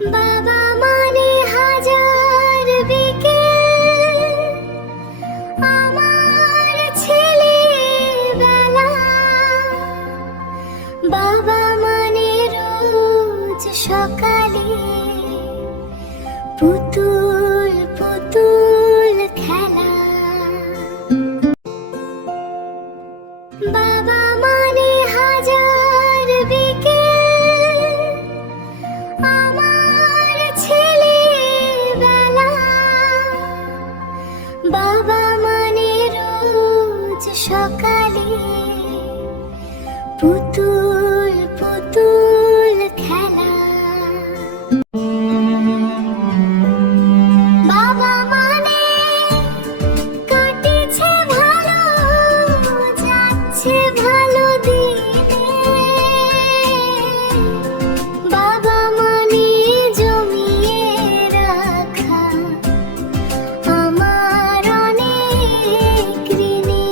বাবা মানে হাজার বিকেল আমার ছেলেবেলা। বাবা মানে রোজ সকালে পুতুল পুতুল খেলা। বাবা মানে হাজার বিকেল আমার ছেলেবেলা। বাবা মানে রোজ সকালে পুতুল পুতুল খেলা। বাবা মানে কাটেছে ভালো, যাচ্ছে ভালো দিনে। বাবা মানে জমিয়ে রাখা আমার অনেক ঋণী।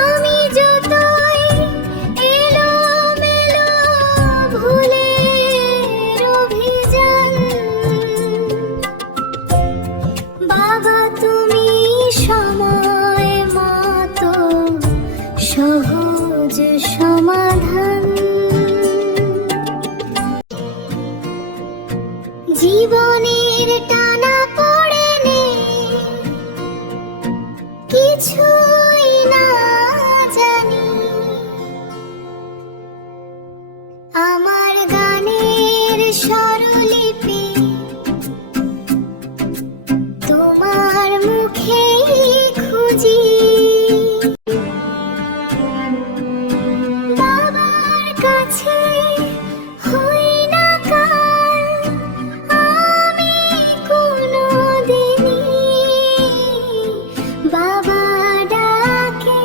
আমি যতই এলোমেলো ভুলের অভিযান, বাবা তুমি সময় মতো সহজ সমাধান। জীবনের টানা পড়ে নেই, কিছুই না জানি। আমার গানের স্বরলিপি তোমার মুখেই খুঁজি। বাবার কাছে হই না কাল আমি কোনোদিনই। বাবা ডাকে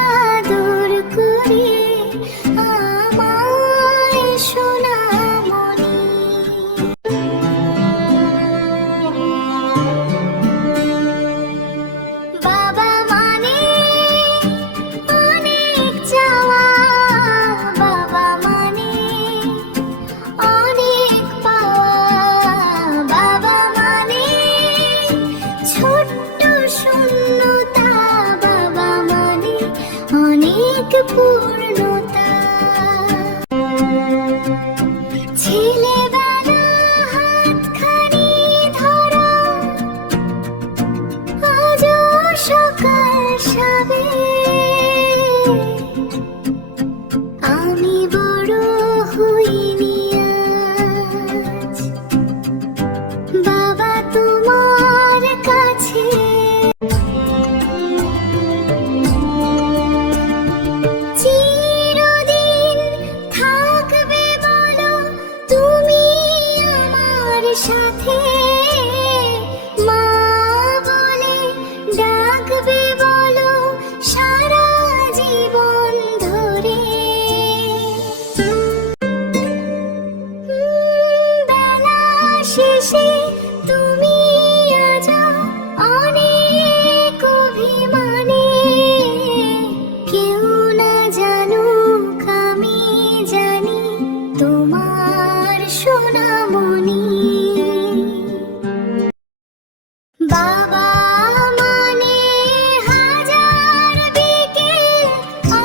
আদর করে আমায় সোনামণি। বাবা মানে অনেক চাওয়া, বাবা মানে অনেক পাওয়া। বাবা মানে ছোট্ট শূন্যতা, বাবা মানে অনেক পূর্ণতা। ছেলেবেলা হাতখানি ধরা আজও সকাল সাবে। আমি বড় হইনি আজ, বাবা তোমার কাছে। চিরদিন থাকবে বলো তুমি আমার সাথে। মা বলে ডাকবে বলো সারা জীবন ধরে। বেলা শেষে তুমি আজ অনেক অভিমানে। কেউ না জানুক আমি জানি তোমার সোনামণি। বাবা মানে হাজার বিকেল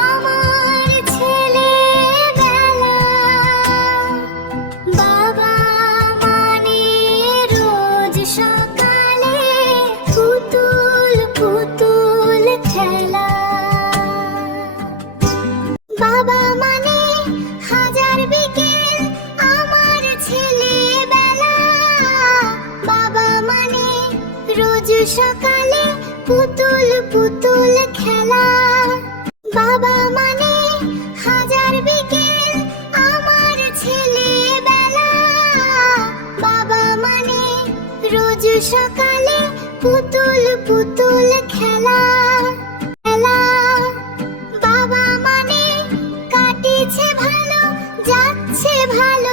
আমার ছেলেবেলা। বাবা মানে রোজ সকালে পুতুল পুতুল খেলা। বাবা মানে হাজার বিকেল আমার ছেলেবেলা। বাবা মানে রোজ সকালে পুতুল পুতুল খেলা। বাবা মানে হাজার বিকেল আমার ছেলেবেলা। বাবা মানে রোজ সকালে পুতুল পুতুল খেলা খেলা। বাবা মানে কাটেছে ভালো, যাচ্ছে ভালো